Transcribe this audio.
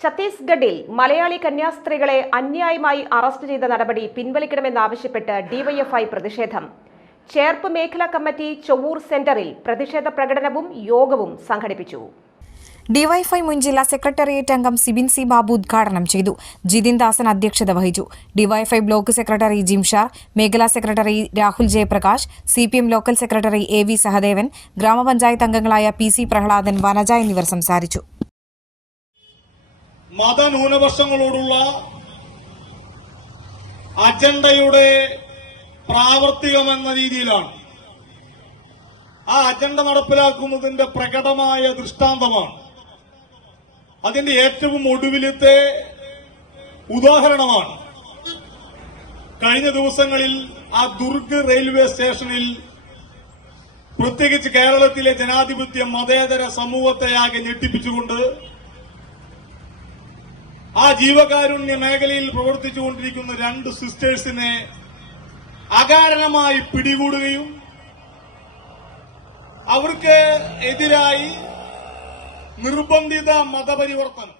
ഛത്തീസ്ഗഡിൽ മലയാളി കന്യാസ്ത്രീകളെ അന്യായമായി അറസ്റ്റ് ചെയ്ത നടപടി പിൻവലിക്കണമെന്നാവശ്യപ്പെട്ട് ഡിവൈഎഫ്ഐ പ്രതിഷേധം. ചേർപ്പ് മേഖലാ കമ്മിറ്റി ചൊവ്വൂർ സെന്ററിൽ പ്രതിഷേധ പ്രകടനവും യോഗവും സംഘടിപ്പിച്ചു. ഡിവൈഎഫ്ഐ മുൻ ജില്ലാ സെക്രട്ടേറിയറ്റ് അംഗം സിബിൻ സി ബാബു ഉദ്ഘാടനം ചെയ്തു. ജിതിൻ ദാസൻ അധ്യക്ഷത വഹിച്ചു. ഡിവൈഎഫ്ഐ ബ്ലോക്ക് സെക്രട്ടറി ജിംഷാർ, മേഖലാ secretary Rahul Jayaprakash, CPM local secretary AV Sahadevan, ഗ്രാമപഞ്ചായത്ത് അംഗങ്ങളായ PC പ്രഹ്ലാദൻ, വനജ എന്നിവർ സംസാരിച്ചു. മതന്യൂനപക്ഷങ്ങളോടുള്ള അജണ്ടയുടെ പ്രാവർത്തികമെന്ന രീതിയിലാണ് ആ അജണ്ട നടപ്പിലാക്കുന്നതിന്റെ പ്രകടമായ ദൃഷ്ടാന്തമാണ്. അതിന്റെ ഏറ്റവും ഒടുവിലത്തെ ഉദാഹരണമാണ് കഴിഞ്ഞ ദിവസങ്ങളിൽ ആ ദുർഗ് റെയിൽവേ സ്റ്റേഷനിൽ പ്രത്യേകിച്ച് കേരളത്തിലെ ജനാധിപത്യ മതേതര സമൂഹത്തെയാകെ ഞെട്ടിപ്പിച്ചുകൊണ്ട് ആ ജീവകാരുണ്യ മേഖലയിൽ പ്രവർത്തിച്ചുകൊണ്ടിരിക്കുന്ന 2 സിസ്റ്റേഴ്സിനെ അകാരണമായി പിടികൂടുകയും അവർക്ക് എതിരായി നിർബന്ധിത മതപരിവർത്തനം